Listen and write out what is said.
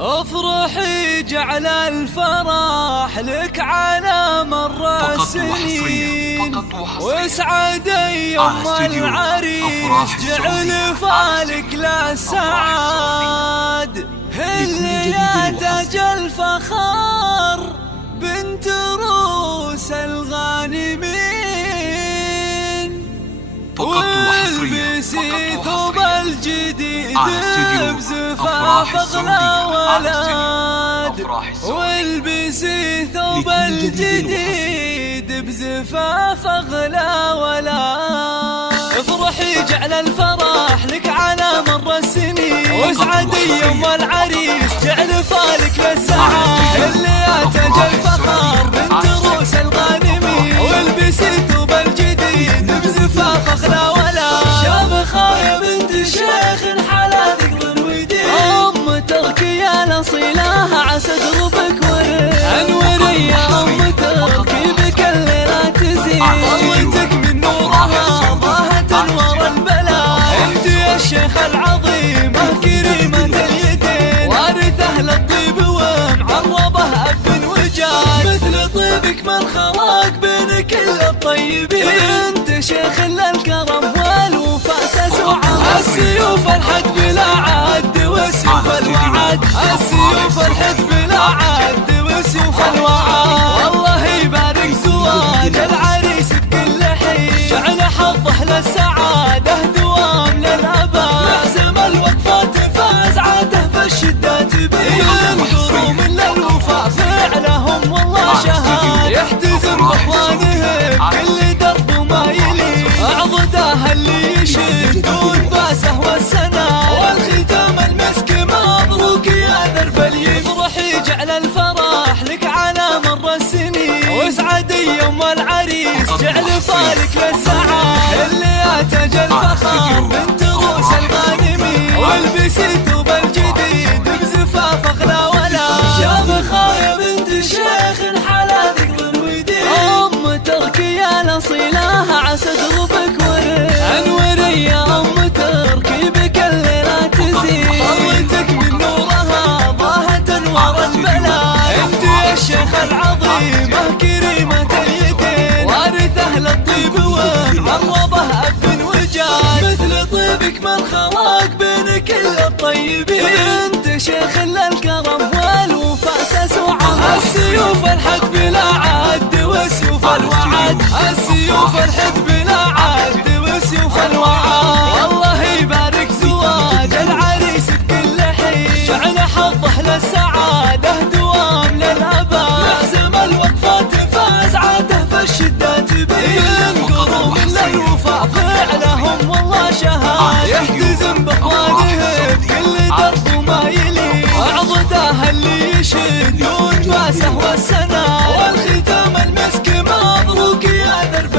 افرحي جعل الفرح لك على مر السنين، واسعدي يوم العريس جعل فالك للسعاد. اللي يا تاج الفخر بنت روس الغانمين، والبسي ثوب الجديد بزفاف اغلى ولاد، والبسي ثوب الجديد بزفاف اغلى ولاد. افرحي جعل الفرح لك على مر السنين، واسعدي يوم العريس جعل فالك للسعاد. اللي يا تاج الفخر بنت روس الغانمين، والبسي ثوب الجديد بزفاف اغلى ولاد. شابخة يا بنت شيخ حلا ذكر ودين، ام تركيا الاصيله عسى دربك ورد. انوري يا ام تركي بك الليله تزين، ضويتك من نورها ضاهت انوار البلاد. انت يا الشيخ العظيم كريمه اليدين، وارثه للطيب ومعربه اب وجاد. مثل طيبك من خلق بين كل الطيبين، انت شيخ للكرم والوفاء اساس وعماد. السيوف الحد بلا عد وسيوف الوعد، السيوف الحد بلا عد وسيوف الوعد. والله يبارك زواج العريس بكل حين، جعل حظه للسعاده دوام للابد. لازم الوقفات فاز عاده في الشده تبين، ينظروا من للوفاء فعلهم والله شهاد. يحتزم باخوانه كل درب وما يلي، اعضده اللي يشدون باسه والسنا. والختام المسك مبروك يا درب اليمين. افرحي جعل الفرح لك على مر السنين، واسعدي يوم العريس جعل فالك للسعاد. اللي يا تاج الفخر بنت روس الغانمين، والبسي ثوب الجديد بزفاف اغلى ولاد. شابخة يا بنت شيخ حلا ذكر ودين، ام تركيا الاصيله عسى دربك ورد. انوري يا ام تركي بك الليله تزين، ضويتك من نورها ضاهت انوار البلاد. انت يا الشيخ العظيم كريمه اليدين، وارثه للطيب ومعربه اب وجاد. مثل طيبك من خلق بين كل الطيبين، انت شيخ للكرم والوفاء اساس وعماد. السيوف الحد بلا عد وسيوف الوعد، السيوف الحد بلا عد وسيوف الوعد. والله يبارك زواج العريس بكل حين، جعل حظه للسعاده دوام للابد. لازم الوقفات فاز عاده في الشده تبين، ينقروا من للوفاء فعلهم والله شهاد. يحتزم باخوانه بكل درب وما يلي، اعضده اللي يشدون باسه والسنا.